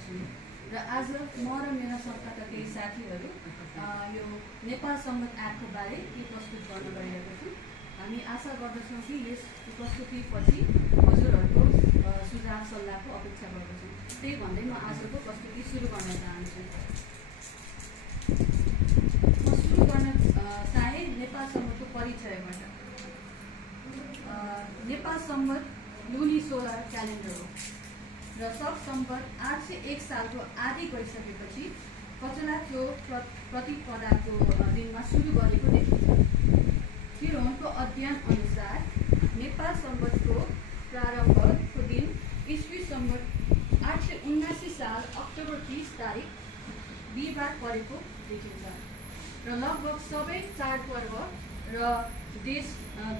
गर्दछु र आज म र मेरा संस्थाका केही साथीहरू यो नेपाल सम्बन्ध एक्टको बारे के प्रस्तुत गर्न गइरहेको छु। हामी आशा गर्दछौँ कि यस प्रस्तुतिपछि हजुरहरूको सुझाव सल्लाहको अपेक्षा गर्दछौँ। त्यही भन्दै म आजको प्रस्तुति सुरु गर्न चाहन्छु। म सुरु गर्न चाहे नेपाल सम्बन्धको परिचयबाट। नेपाल सम्बन्ध लुनी सोलर क्यालेन्डर हो र सब सम्बन्ध 801 सालको आदि गइसकेपछि कचला त्यो प्रतिपदाको दिनमा सुरु गरेको देखिन्छ। फिरोनको अध्ययन अनुसार नेपाल सम्बन्धको प्रारम्भको दिन ईस्वी सम्बन्ध 879 साल अक्टोबर 30 तारिक बिहिबार परेको देखिन्छ र लगभग सबै चाडपर्व र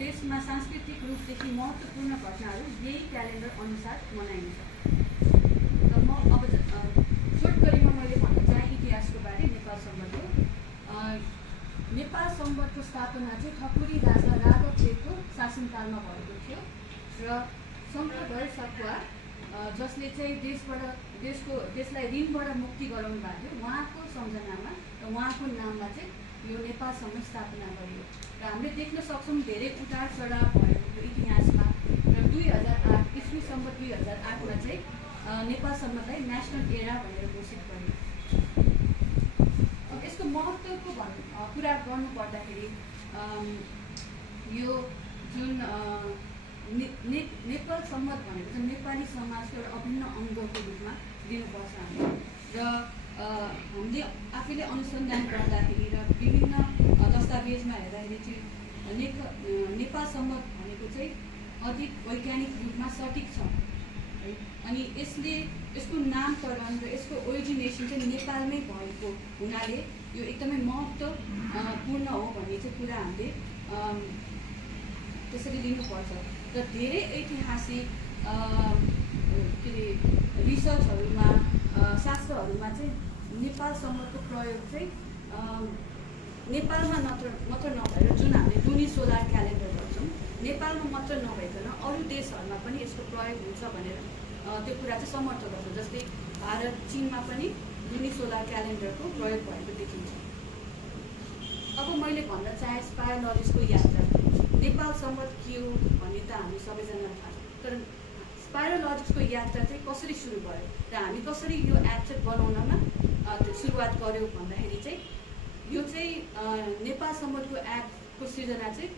देशमा सांस्कृतिक रूपदेखि महत्त्वपूर्ण घटनाहरू यही क्यालेन्डर अनुसार मनाइन्छ। र म अब छोटकरीमा मैले भन्न चाहे इतिहासको बारे नेपाल सम्बन्धको। नेपाल सम्बन्धको स्थापना चाहिँ ठकुरी राजा राघव देवको शासनकालमा भएको थियो र शङ्करधर सापुवा जसले चाहिँ देशलाई ऋणबाट मुक्ति गराउनु भएको थियो उहाँको सम्झनामा र उहाँको नाममा चाहिँ यो नेपाल सम्बन्ध स्थापना गरियो। र हामीले देख्न सक्छौँ धेरै उतार चढाव भएको इतिहासमा र 2008 ईस्वी सम्बन्ध 2008मा चाहिँ नेपाल सम्बन्धलाई नेसनल एरा भनेर घोषित गरियो। यसको महत्त्वको कुरा गर्नु पर्दाखेरि यो जुन नेपाल सम्बन्ध भनेको चाहिँ नेपाली समाजको एउटा अभिन्न अङ्गको रूपमा लिनुपर्छ हामीले। र हामीले आफैले अनुसन्धान गर्दाखेरि र विभिन्न दस्तावेजमा हेर्दाखेरि चाहिँ नेपाल सम्बन्ध भनेको चाहिँ अधिक वैज्ञानिक रूपमा सठिक छ है। अनि यसको नामकरण र यसको ओरिजिनेसन चाहिँ नेपालमै भएको हुनाले यो एकदमै महत्त्वपूर्ण हो भन्ने चाहिँ कुरा हामीले त्यसरी लिनुपर्छ। र धेरै ऐतिहासिक के अरे रिसर्चहरूमा शास्त्रहरूमा चाहिँ नेपाल सम्बन्धको प्रयोग चाहिँ नेपालमा मात्र नभएर जुन हामीले लुनी सोलर क्यालेन्डर भन्छौँ नेपालमा मात्र नभइकन अरू देशहरूमा पनि यसको प्रयोग हुन्छ भनेर त्यो कुरा चाहिँ समर्थन गर्छ। जस्तै भारत चीनमा पनि लुनी सोलर क्यालेन्डरको प्रयोग भएको देखिन्छ। अब मैले भन्न चाहे स्पाइरोलजिस्टको यात्रा नेपाल सम्बन्ध के हो भन्ने त हामी सबैजनालाई थाहा छ, तर स्पाइरोलजिस्टको यात्रा चाहिँ कसरी सुरु भयो र हामी कसरी यो एप चाहिँ बनाउनमा सुरुवात गऱ्यौँ भन्दाखेरि चाहिँ यो चाहिँ नेपाल सम्बन्धको एपको सृजना चाहिँ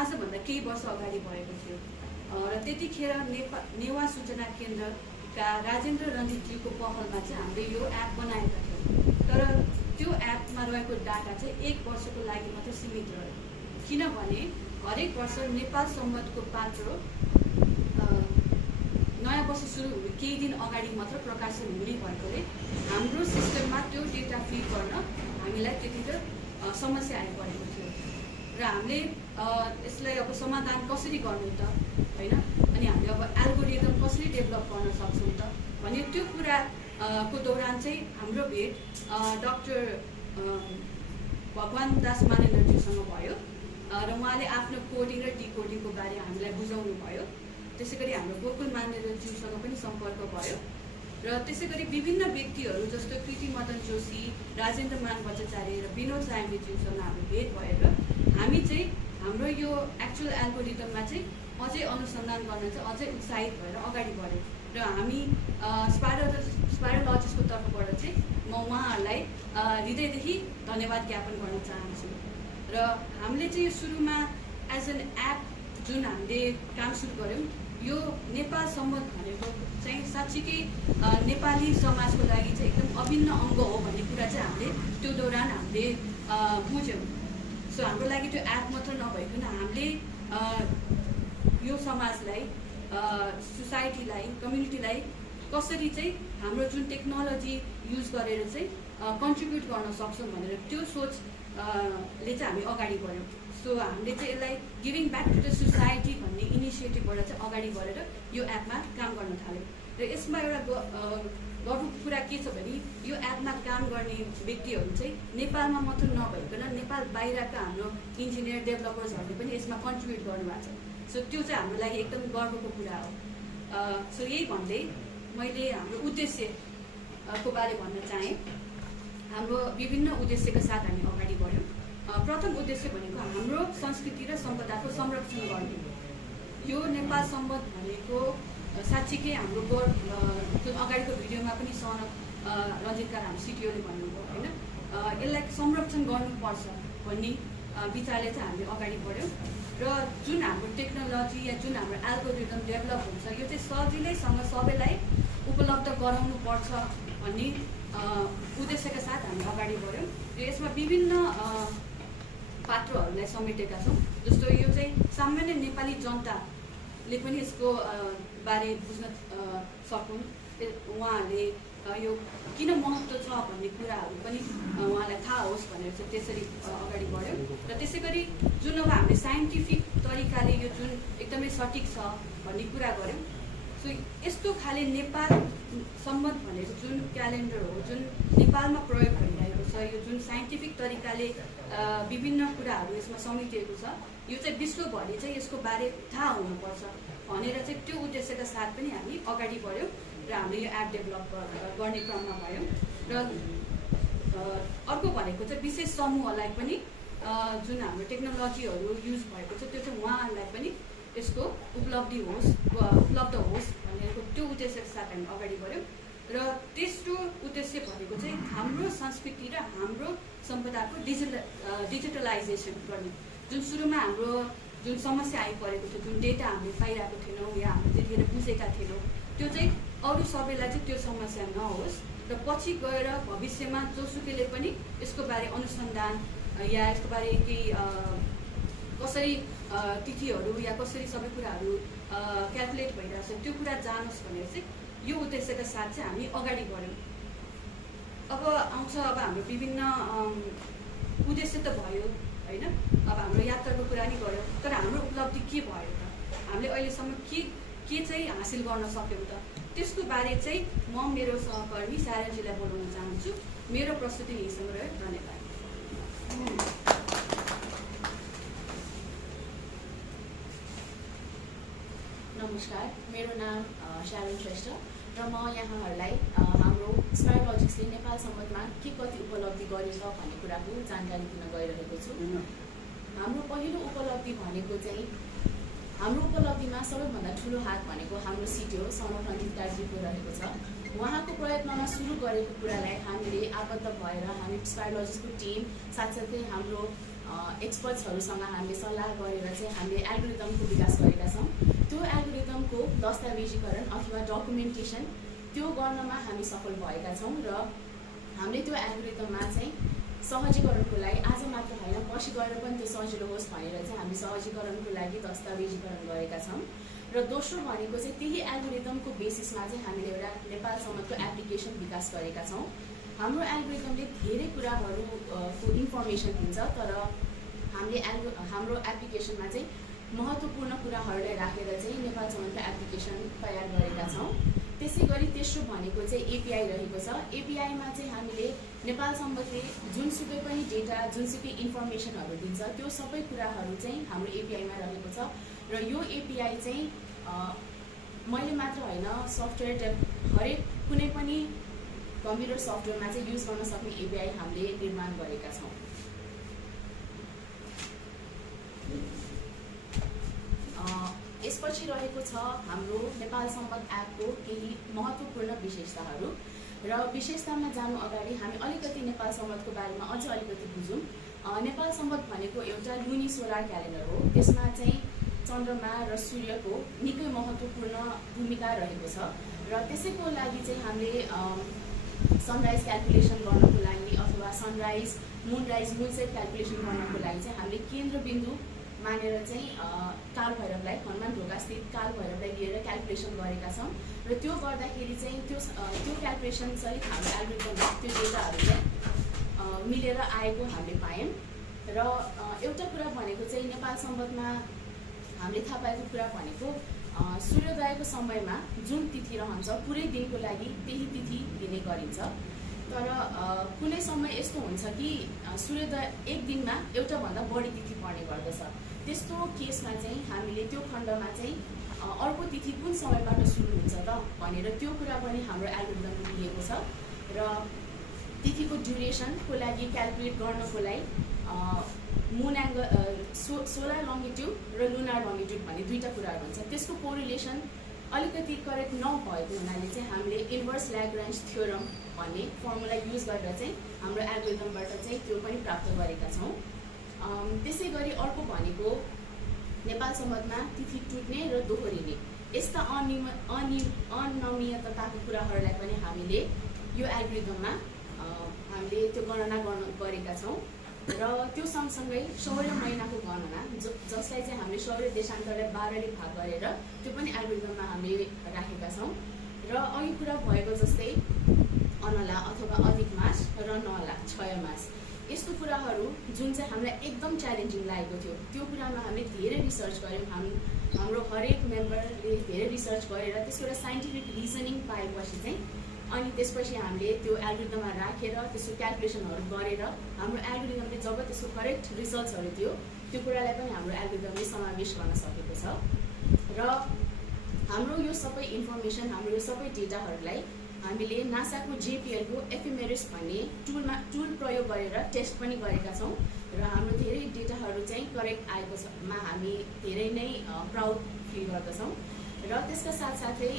आजभन्दा केही वर्ष अगाडि भएको थियो र त्यतिखेर नेवा सूचना केन्द्रका राजेन्द्र रञ्जितजीको पहलमा चाहिँ हामीले यो एप बनाएका थियौँ। तर त्यो एपमा रहेको डाटा चाहिँ 1 वर्षको लागि मात्र सीमित रह्यो, किनभने हरेक वर्ष नेपाल सम्बन्धको पात्रो नयाँ वर्ष सुरु हुने केही दिन अगाडि मात्र प्रकाशन हुने भएकोले हाम्रो सिस्टममा त्यो डेटा फिड गर्न हामीलाई त्यतिखेर समस्या आइपरेको थियो र हामीले यसलाई अब समाधान कसरी गर्नु त होइन, अनि हामीले अब एल्गोरिदम कसरी डेभलप गर्न सक्छौँ त भने त्यो कुराको दौरान चाहिँ हाम्रो भेट डाक्टर भगवान दास मानेन्द्रज्यूसँग भयो र उहाँले आफ्नो कोडिङ र डिकोडिङको बारे हामीलाई बुझाउनु भयो। त्यसै गरी हाम्रो गोकुल मानेन्द्रज्यूसँग पनि सम्पर्क भयो र त्यसै गरी विभिन्न व्यक्तिहरू जस्तो कृति मदन जोशी, राजेन्द्र मान भट्टाचार्य र विनोद सायङ्गज्यूसँग हाम्रो भेट भएर हामी चाहिँ हाम्रो यो एक्चुअल एल्गोरिदममा चाहिँ अझै अनुसन्धान गर्न चाहिँ अझै उत्साहित भएर अगाडि बढ्यौँ र हामी स्पाइरोलजिस्टको तर्फबाट चाहिँ म उहाँहरूलाई हृदयदेखि धन्यवाद ज्ञापन गर्न चाहन्छु। र हामीले चाहिँ सुरुमा एज एन एप जुन हामीले काम सुरु गऱ्यौँ यो नेपाल सम्बन्ध भनेको चाहिँ साँच्चीकै नेपाली समाजको लागि चाहिँ एकदम अभिन्न अङ्ग हो भन्ने कुरा चाहिँ हामीले त्यो दौरान हामीले बुझ्यौँ। सो हाम्रो लागि त्यो एप मात्र नभइकन हामीले यो समाजलाई सोसाइटीलाई कम्युनिटीलाई कसरी चाहिँ हाम्रो जुन टेक्नोलोजी युज गरेर चाहिँ कन्ट्रिब्युट गर्न सक्छौँ भनेर त्यो सोचले चाहिँ हामी अगाडि बढ्यौँ। सो हामीले चाहिँ यसलाई giving back to the society भन्ने इनिसिएटिभबाट चाहिँ अगाडि बढेर यो एपमा काम गर्न थाल्यौँ। र यसमा एउटा गर्वको कुरा के छ भने यो एपमा काम गर्ने व्यक्तिहरू चाहिँ नेपालमा मात्र नभइकन नेपाल बाहिरका हाम्रो इन्जिनियर डेभलपर्सहरूले पनि यसमा कन्ट्रिब्युट गर्नुभएको छ। सो त्यो चाहिँ हाम्रो लागि एकदम गर्वको कुरा हो। सो यही भन्दै मैले हाम्रो उद्देश्य को बारे भन्न चाहे। हाम्रो विभिन्न उद्देश्यका साथ हामी अगाडि बढ्यौँ। प्रथम उद्देश्य भनेको हाम्रो संस्कृति र सम्पदाको संरक्षण गर्ने। यो नेपाल सम्बन्ध भनेको साँच्चीकै हाम्रो जुन अगाडिको भिडियोमा पनि रञ्जितकार हाम्रो सिटिओले भन्नुभयो होइन, यसलाई संरक्षण गर्नुपर्छ भन्ने विचारले चाहिँ हामीले अगाडि बढ्यौँ। र जुन हाम्रो टेक्नोलोजी या जुन हाम्रो एल्गोरिदम डेभलप हुन्छ यो चाहिँ सजिलैसँग सबैलाई उपलब्ध गराउनुपर्छ भन्ने उद्देश्यका साथ हामी अगाडि बढ्यौँ। र यसमा विभिन्न पात्रहरूलाई समेटेका छौँ। जस्तो यो चाहिँ सामान्य नेपाली जनताले पनि यसको बारे बुझ्न सकुन्, उहाँहरूले यो किन महत्त्व छ भन्ने कुराहरू पनि उहाँलाई थाहा होस् भनेर चाहिँ त्यसरी अगाडि बढ्यौँ। र त्यसै गरी जुन अब हामीले साइन्टिफिक तरिकाले यो जुन एकदमै सठिक छ भन्ने कुरा गऱ्यौँ। सो यस्तो खाले नेपाल सम्बन्ध भनेको जुन क्यालेन्डर हो, जुन नेपालमा प्रयोग भइरहेको छ, यो जुन साइन्टिफिक तरिकाले विभिन्न कुराहरू यसमा समेटिएको छ, यो चाहिँ विश्वभरि चाहिँ यसको बारे थाहा हुनुपर्छ भनेर चाहिँ त्यो उद्देश्यका साथ पनि हामी अगाडि बढ्यौँ र हामीले यो एप डेभलप गर्ने क्रममा भयौँ। र अर्को भनेको चाहिँ विशेष समूहलाई पनि जुन हाम्रो टेक्नोलोजीहरू युज भएको छ त्यो चाहिँ उहाँहरूलाई पनि यसको उपलब्ध होस् भनेको त्यो उद्देश्यका साथ हामी अगाडि बढ्यौँ। र तेस्रो उद्देश्य भनेको चाहिँ हाम्रो संस्कृति र हाम्रो सम्पदाको डिजिटलाइजेसन गर्ने। जुन सुरुमा हाम्रो जुन समस्या आइपरेको थियो, जुन डेटा हामीले पाइरहेको थिएनौँ या हामीले त्यतिखेर बुझेका थिएनौँ, त्यो चाहिँ अरू सबैलाई चाहिँ त्यो समस्या नहोस् र पछि गएर भविष्यमा जोसुकैले पनि यसको बारे अनुसन्धान या यसको बारे केही कसरी तिथिहरू या कसरी सबै कुराहरू क्यालकुलेट भइरहेछ त्यो कुरा जानोस् भनेर चाहिँ यो उद्देश्यका साथ चाहिँ हामी अगाडि बढ्यौँ। अब आउँछ अब हाम्रो विभिन्न उद्देश्य त भयो होइन, अब हाम्रो यात्राको कुरा नि गऱ्यौँ, तर हाम्रो उपलब्धि के भयो त, हामीले अहिलेसम्म के चाहिँ हासिल गर्न सक्यौँ त, त्यसको बारे चाहिँ म मेरो सहकर्मी सारनजीलाई बोलाउन चाहन्छु। मेरो प्रस्तुति यहीसँग रह्यो। धन्यवाद। नमस्कार, मेरो नाम शारन श्रेष्ठ र म यहाँहरूलाई हाम्रो स्पायरोलजिक्सले नेपाल सम्बन्धमा के कति उपलब्धि गरेछ भन्ने कुराको जानकारी दिन गइरहेको छु। हाम्रो पहिलो उपलब्धि भनेको चाहिँ हाम्रो उपलब्धिमा सबैभन्दा ठुलो हात भनेको हाम्रो सिटिओ सनक रञ्जितकारजीको रहेको छ। उहाँको प्रयत्नमा सुरु गरेको कुरालाई हामीले आबद्ध भएर हामी स्पायरोलजिस्टको टिम साथसाथै हाम्रो एक्सपर्ट्सहरूसँग हामीले सल्लाह गरेर चाहिँ हामीले एल्गोरिदमको विकास गरेका छौँ। त्यो एल्गोरिदमको दस्तावेजीकरण अथवा डकुमेन्टेसन त्यो गर्नमा हामी सफल भएका छौँ र हामीले त्यो एल्गोरिदममा चाहिँ सहजीकरणको लागि आज मात्र होइन पछि गएर पनि त्यो सजिलो होस् भनेर चाहिँ हामी सहजीकरणको लागि दस्तावेजीकरण गरेका छौँ। र दोस्रो भनेको चाहिँ त्यही एल्गोरिदमको बेसिसमा चाहिँ हामीले एउटा नेपाल सम्बन्धको एप्लिकेसन विकास गरेका छौँ। हाम्रो एल्गोरिदमले धेरै कुराहरूको इन्फर्मेसन दिन्छ, तर हामीले हाम्रो एप्लिकेसनमा चाहिँ महत्त्वपूर्ण कुराहरूलाई राखेर चाहिँ नेपाल सम्बन्धको एप्लिकेसन तयार गरेका छौँ। त्यसै गरी तेस्रो भनेको चाहिँ एपिआई रहेको छ। एपिआईमा चाहिँ हामीले नेपाल सम्बन्धले जुनसुकै पनि डेटा जुनसुकै इन्फर्मेसनहरू दिन्छ त्यो सबै कुराहरू चाहिँ हाम्रो एपिआईमा रहेको छ। र यो एपिआई चाहिँ मैले मात्र होइन सफ्टवेयर हरेक कुनै पनि कम्प्युटर सफ्टवेयरमा चाहिँ युज गर्न सक्ने एपिआई हामीले निर्माण गरेका छौँ। यसपछि रहेको छ हाम्रो नेपाल सम्बन्ध एपको केही महत्त्वपूर्ण विशेषताहरू। र विशेषतामा जानु अगाडि हामी अलिकति नेपाल सम्बन्धको बारेमा अझ अलिकति बुझौँ। नेपाल सम्बन्ध भनेको एउटा लुनी सोलर क्यालेन्डर हो। त्यसमा चाहिँ चन्द्रमा र सूर्यको निकै महत्त्वपूर्ण भूमिका रहेको छ। र त्यसैको लागि चाहिँ हामीले सनराइज क्यालकुलेसन गर्नको लागि अथवा सनराइज मुनराइज मुनसेट क्यालकुलेसन गर्नको लागि चाहिँ हामीले केन्द्रबिन्दु मानेर चाहिँ काल भैरवलाई हनुमान ढोकास्थित काल भैरवलाई लिएर क्यालकुलेसन गरेका छौँ। र त्यो गर्दाखेरि चाहिँ त्यो क्यालकुलेसन सहित हाम्रो एल्गोरिदममा त्यो डेटाहरू चाहिँ मिलेर आएको हामीले पायौँ। र एउटा कुरा भनेको चाहिँ नेपाल सम्बन्धमा हामीले थाहा पाएको कुरा भनेको सूर्योदयको समयमा जुन तिथि रहन्छ पुरै दिनको लागि त्यही तिथि दिने गरिन्छ। तर कुनै समय यस्तो हुन्छ कि सूर्योदय एक दिनमा एउटाभन्दा बढी तिथि पर्ने गर्दछ। त्यस्तो केसमा चाहिँ हामीले त्यो खण्डमा चाहिँ अर्को तिथि कुन समयबाट सुरु हुन्छ त भनेर त्यो कुरा पनि हाम्रो एल्गोरिदमले दिएको छ। र तिथिको ड्युरेसनको लागि क्यालकुलेट गर्नको लागि मुन एङ्गल सोलर लङ्गिट्युड र लुनार लङ्गिट्युड भन्ने दुईवटा कुराहरू हुन्छ। त्यसको कोरिलेसन अलिकति करेक्ट नभएको हुनाले चाहिँ हामीले इन्भर्स ल्याग्रान्ज थ्योरम भन्ने फर्मुला युज गरेर चाहिँ हाम्रो एल्गोरिदमबाट चाहिँ त्यो पनि प्राप्त गरेका छौँ। त्यसै गरी अर्को भनेको नेपाल सम्बन्धमा तिथि टुट्ने र दोहोरिने यस्ता अनियमितताको कुराहरूलाई पनि हामीले यो एल्गोरिदममा हामीले त्यो गणना गरेका छौँ। र त्यो सँगसँगै सौर्य महिनाको गणना जसलाई चाहिँ हामीले सौर्य देशान्तरलाई 12ले भाग गरेर त्यो पनि एल्गोरिदममा हामीले राखेका छौँ। र अघि कुरा भएको जस्तै अनला अथवा अधिक मास र नला क्षय मास यस्तो कुराहरू जुन चाहिँ हामीलाई एकदम च्यालेन्जिङ लागेको थियो त्यो कुरामा हामीले धेरै रिसर्च गऱ्यौँ। हाम्रो हरेक मेम्बरले धेरै रिसर्च गरेर त्यसको एउटा साइन्टिफिक रिजनिङ पाएपछि चाहिँ अनि त्यसपछि हामीले त्यो एल्गोरिदममा राखेर त्यसको क्यालकुलेसनहरू गरेर हाम्रो एल्गोरिदमले जब त्यसको करेक्ट रिजल्ट्सहरू दियो त्यो कुरालाई पनि हाम्रो एल्गोरिदमले समावेश गर्न सकेको छ। र हाम्रो यो सबै इन्फर्मेसन हाम्रो यो सबै डेटाहरूलाई हामीले नासाको JPL को एफिमेरिस भन्ने टुल प्रयोग गरेर टेस्ट पनि गरेका छौँ र हाम्रो धेरै डेटाहरू चाहिँ करेक्ट आएको छमा हामी धेरै नै प्राउड फिल गर्दछौँ। र त्यसका साथसाथै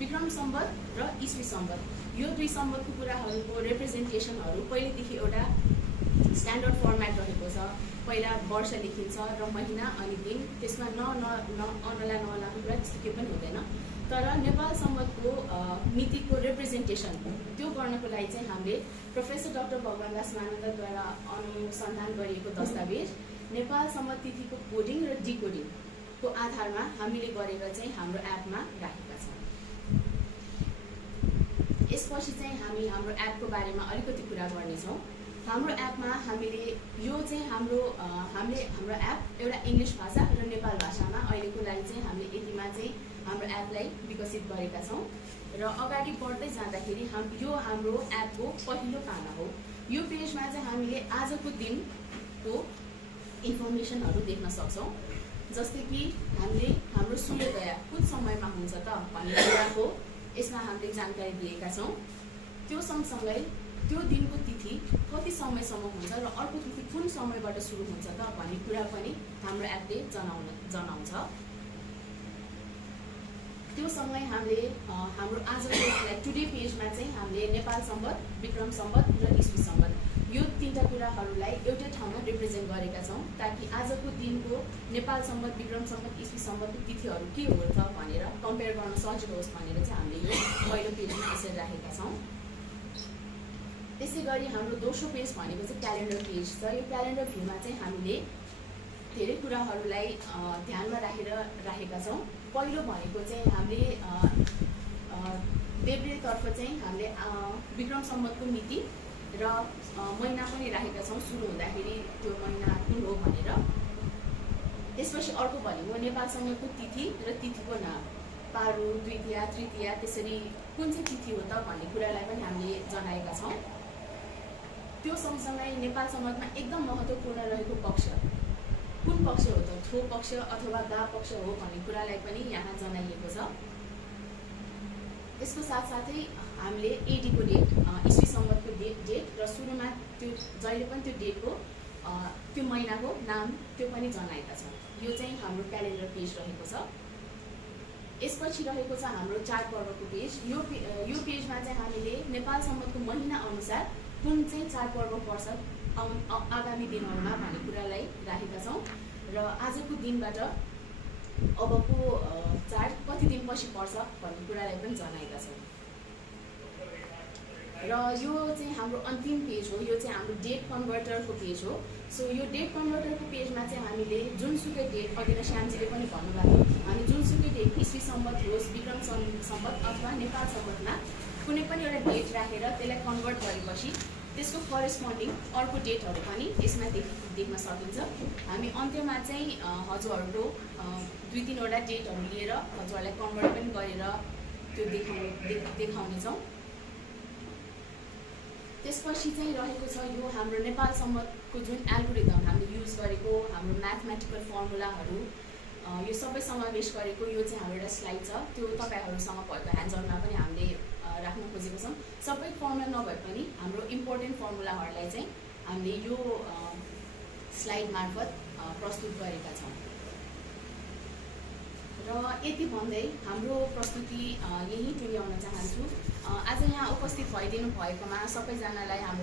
विक्रम सम्वत र इस्वी सम्वत यो दुई सम्वतको कुराहरूको रिप्रेजेन्टेसनहरू पहिलेदेखि एउटा स्ट्यान्डर्ड फर्मेट रहेको छ। पहिला वर्ष लेखिन्छ र महिना अनि दिन, त्यसमा अनला नलाको कुरा त्यस्तो केही पनि हुँदैन। तर नेपाल सम्वतको मितिको रिप्रेजेन्टेसन त्यो गर्नको लागि चाहिँ हामीले प्रोफेसर डाक्टर भगवानदास मानन्दद्वारा अनुसन्धान गरिएको दस्तावेज नेपाल सम्वत तिथिको कोडिङ र डिकोडिङको आधारमा हामीले गरेर चाहिँ हाम्रो एपमा राखेका छौँ। यसपछि चाहिँ हामी हाम्रो एपको बारेमा अलिकति कुरा गर्नेछौँ। हाम्रो एपमा हामीले यो चाहिँ हाम्रो एप एउटा इङ्ग्लिस भाषा र नेपाल भाषामा अहिलेको लागि चाहिँ हामीले यतिमा चाहिँ हाम्रो एपलाई विकसित गरेका छौँ। र अगाडि बढ्दै जाँदाखेरि यो हाम्रो एपको पहिलो पाना हो। यो पेजमा चाहिँ हामीले आजको दिनको इन्फर्मेसनहरू देख्न सक्छौँ। जस्तै कि हामीले हाम्रो सूर्योदय कुन समयमा हुन्छ त भन्ने कुराको यसमा हामीले जानकारी दिएका छौँ। त्यो सँगसँगै त्यो दिनको तिथि कति समयसम्म हुन्छ र अर्को तिथि कुन समयबाट सुरु हुन्छ त भन्ने कुरा पनि हाम्रो एपले जनाउँछ। त्यो सँगै हामीले हाम्रो आजको टुडे पेजमा चाहिँ हामीले नेपाल सम्वत, विक्रम सम्वत र इस्वी सम्वत यो तीनटा कुराहरूलाई एउटै ठाउँमा रिप्रेजेन्ट गरेका छौँ ताकि आजको दिनको नेपाल सम्वत, विक्रम सम्वत, इस्वी सम्वतको तिथिहरू के हो त भनेर कम्पेयर गर्न सजिलो होस् भनेर चाहिँ हामीले यो पहिलो पेजमा यसरी राखेका छौँ। त्यसै गरी हाम्रो दोस्रो पेज भनेको चाहिँ क्यालेन्डर पेज छ। यो क्यालेन्डर भ्यूमा चाहिँ हामीले धेरै कुराहरूलाई ध्यानमा राखेका छौँ। पहिलो भनेको चाहिँ हामीले देब्रेतर्फ चाहिँ हामीले विक्रम सम्वतको मिति र महिना पनि राखेका छौँ सुरु हुँदाखेरि त्यो महिना कुन हो भनेर। त्यसपछि अर्को भनेको नेपाल सम्वतको तिथि र तिथिको नाम पारु, द्वितीया, तृतीया त्यसरी कुन चाहिँ तिथि हो त भन्ने कुरालाई पनि हामीले जनाएका छौँ। त्यो सँगसँगै नेपाल सम्वतमा एकदम महत्त्वपूर्ण रहेको पक्ष कुन पक्ष हो त, थो पक्ष अथवा दा पक्ष हो भन्ने कुरालाई पनि यहाँ जनाइएको छ। त्यसको साथसाथै हामीले एडीको डेट, इस्वी सम्वतको डेट र सुरुमा त्यो जहिले पनि त्यो डेटको त्यो महिनाको नाम त्यो पनि जनाएका छौँ। यो चाहिँ हाम्रो क्यालेन्डर पेज रहेको छ। यसपछि रहेको छ हाम्रो चाडपर्वको पेज। यो पेजमा चाहिँ हामीले नेपाल सम्वतको महिना अनुसार कुन चाहिँ चाडपर्व पर्छ आगामी दिनहरूमा भन्ने कुरालाई राखेका छौँ र आजको दिनबाट अबको चाड कति दिनपछि पर्छ भन्ने कुरालाई पनि जनाएका छौँ। र यो चाहिँ हाम्रो अन्तिम पेज हो। यो चाहिँ हाम्रो डेट कन्भर्टरको पेज हो। सो यो डेट कन्भर्टरको पेजमा चाहिँ हामीले जुनसुकै डेट अघि नै श्यामजीले पनि भन्नुभएको थियो, हामी जुनसुकै डेट इस्वी सम्वत होस्, विक्रम सम्वत अथवा नेपाल सम्वतमा कुनै पनि एउटा डेट राखेर त्यसलाई कन्भर्ट गरेपछि त्यसको करेस्पोन्डिङ अर्को डेटहरू पनि यसमा देख्न सकिन्छ। हामी अन्त्यमा चाहिँ हजुरहरूको 2-3वटा डेटहरू लिएर हजुरहरूलाई कन्भर्ट पनि गरेर त्यो देखाउनेछौँ। त्यसपछि चाहिँ रहेको छ यो हाम्रो नेपाल सम्वतको जुन एल्गोरिदम हामीले युज गरेको हाम्रो म्याथमेटिकल फर्मुलाहरू यो सबै समावेश गरेको यो चाहिँ हाम्रो एउटा स्लाइड छ। त्यो तपाईँहरूसँग भएको ह्यान्डआउटमा पनि हामीले राख्न खोजेको छौँ। सबै फर्मुला नभए पनि हाम्रो इम्पोर्टेन्ट फर्मुलाहरूलाई चाहिँ हामीले यो स्लाइड मार्फत प्रस्तुत गरेका छौँ। र यति भन्दै हाम्रो प्रस्तुति यही टुङ्ग्याउन चाहन्छु। आज यहाँ उपस्थित भइदिनु भएकोमा सबैजनालाई हाम्रो